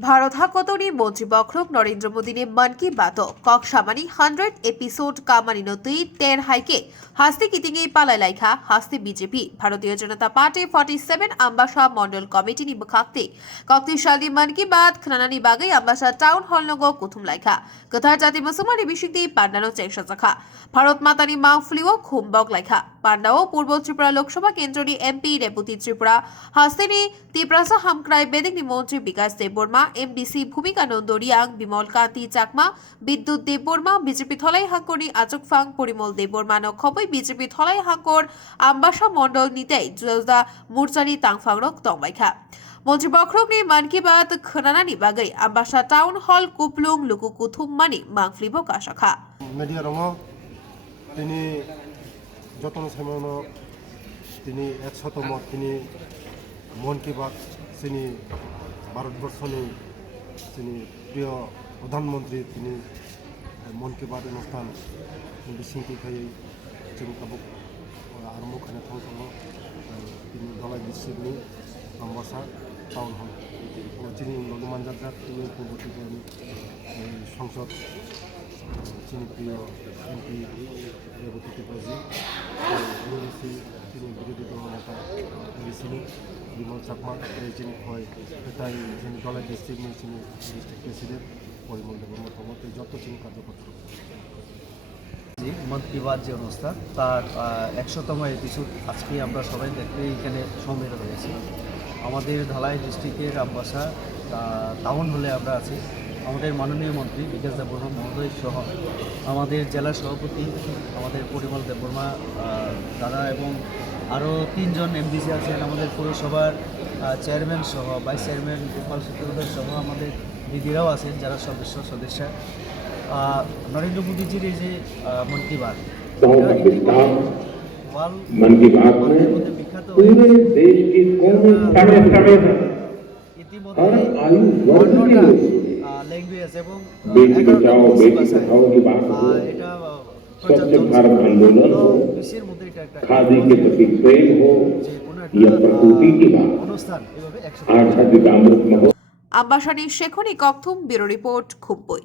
भारत हाकतनी मंत्री बखरक नरेंद्र मोदी ने मन की बात कक सामानी 100 एपिसोड कामानी नतुई 10 हाइके हास्ते कितिंगे पाला लाइखा हास्ते बीजेपी भारतीय जनता पार्टी 47 आम्बासा मंडल कमिटी नि बखाक्ते कक्ति शादी मन की बात खनानानी बागै आम्बासा टाउन हल नगो कुथुम लाइखा कथार जाति मुसलमानी बिशिक्ति पांडानो चेंगसा जाखा भारत मातानी मांगफुलिओ खुम्बक लाइखा पांडाओ पूर्व त्रिपुरा लोकसभा केंद्रनी एमपी रेबती त्रिपुरा हास्तेनी तिप्रासा हामक्राय बेदिकनी मंत्री बिकाश देबबर्मा एमडीसी भूमिका नंदरियां बिमल कांति चाकमा विद्युत देबबर्मा बीजेपी थलाई हांकरनी आचकफां परिमल देबबर्मा नखबै बीजेपी थलाई हांकर आम्बासा मंडल निते जुदा मुरचानी तांगफांरक तंबाइखा मंत्री बखरकनि मन की बात खोनानानि बागै आम्बासा टाउन हल कुपलुं लुकुकुथुम मानि मांगफ्लिबो काशाखा मीडिया रंग तिनी जतन सामनो तिनी 100तम तिनी मन की बात सिनी भारतवर्षनि सिनी प्रिय प्रधानमंत्री तिनी मन की बात अनुष्ठान बिसिंथि खायै जों काबुक आरम्भ खालामनो थांथाङो तिनी दलाइ डिस्ट्रिक्टनि आम्बासा टाउन हल तिनी लगमान जात तिनी पूर्व त्रिपुरानि संसद तिनी प्रिय एमपी रेबती त्रिपुराजी एमडीसी तिनी बिरोधी दल नेता एमडीसी बिमल चाकमा तिनी হয় তাই যিনি দলাই ডিস্ট্রিক্টনি যিনি ডিস্ট্রিক্ট প্রেসিডেন্ট পরিমল দেববর্মা তমতে যত যিনি কার্যকর্তা মন কি বাত যে অনুষ্ঠান তার 100তম এপিসোড আজকে আমরা সবাই দেখতে এখানে সম্মিলিত হয়েছি আমাদের ঢালাই ডিস্ট্রিক্টের আম্বাসা টাউন হলে আমরা আছি আমাদের মাননীয় মন্ত্রী বিকাশ দেববর্মা মহোদয় সহ আমাদের জেলা সভাপতি আমাদের পরিমল দেববর্মা দাদা এবং আরও 3 জন এমডিসি আছেন আমাদের পৌরসভার চেয়ারম্যান সহ ভাইস চেয়ারম্যান গোপাল সূত্রধর সহ আমাদের দিদিরাও আছেন যারা সদস্য নরেন্দ্র মোদীজির এই যে মন কি বাত মধ্যে বিখ্যাত ইতিমধ্যে ল্যাঙ্গুয়েজ এবং এটা स्वच्छ भारत आंदोलन हो, खादी के प्रति प्रेम हो या प्रकृति की बात आजादी का अमृत महोत्सव आम्बासानी शेखनी कक्थुम ब्यूरो रिपोर्ट खुम्पुई।